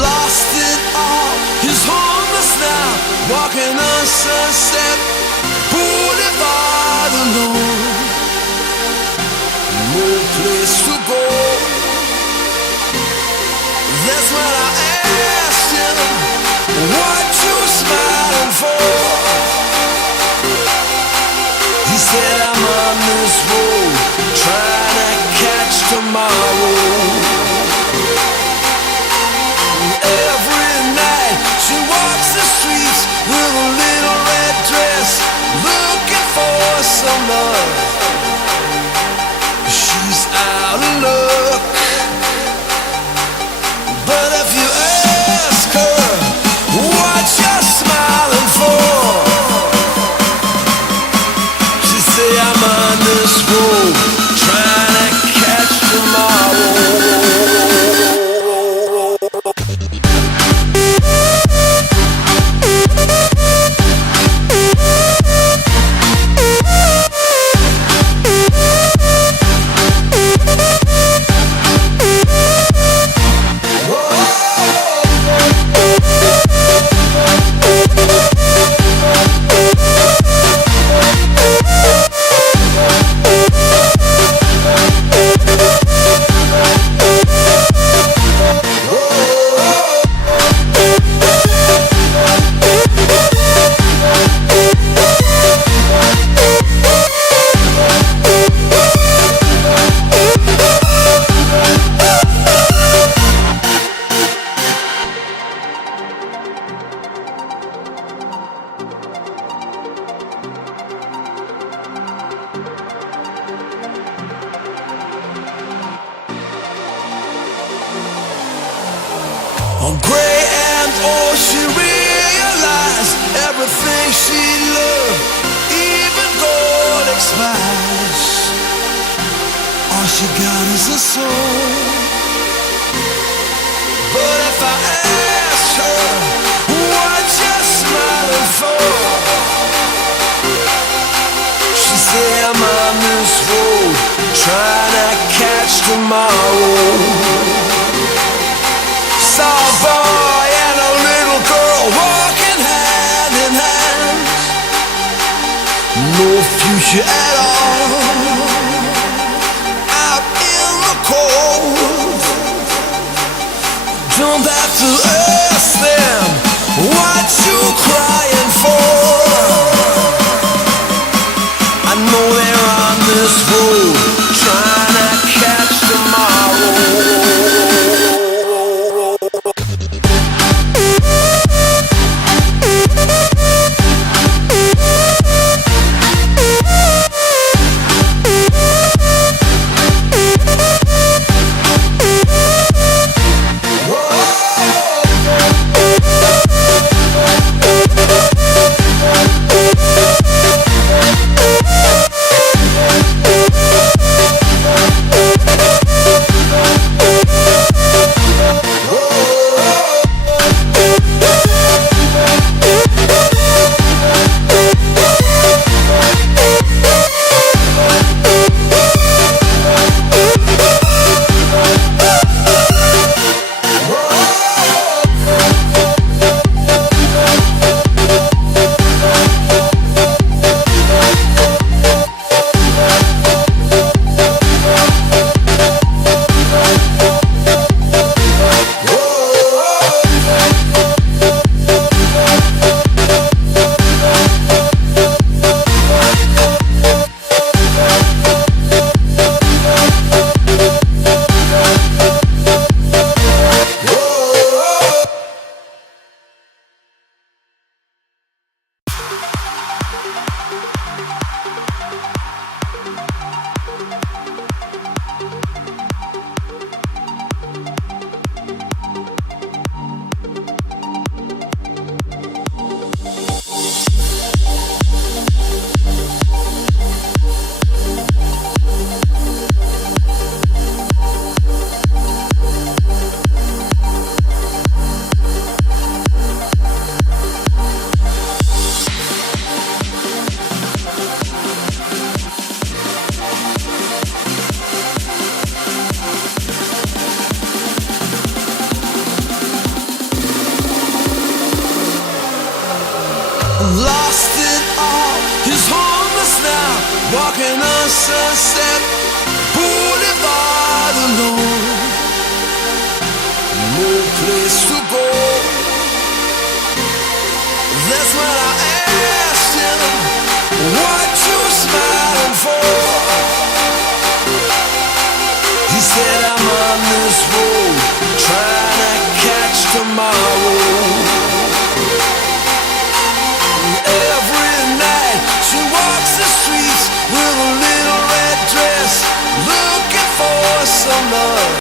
lost it all. He's homeless now, walking on Sunset Boulevard alone. No place to go. That's when I asked him, what you smiling for? He said, I'm on this road, trying to catch tomorrow. Every night she walks the streets with a little red dress, looking for some love. She's out of luck. But if you ask her what you're smiling for, she say, I'm on this road, trying to catch tomorrow. On gray and old, she realized everything she loved, even gold expires. All she got is a soul. But if I asked her what you're smiling for, she say, I'm on this road, trying to catch tomorrow. Saw a boy and a little girl walking hand in hand. No future at all, out in the cold. Don't have to ask them what you crying for. I know they're on this road, trying to catch tomorrow. lost it all. He's homeless now, walking on Sunset Boulevard alone. No place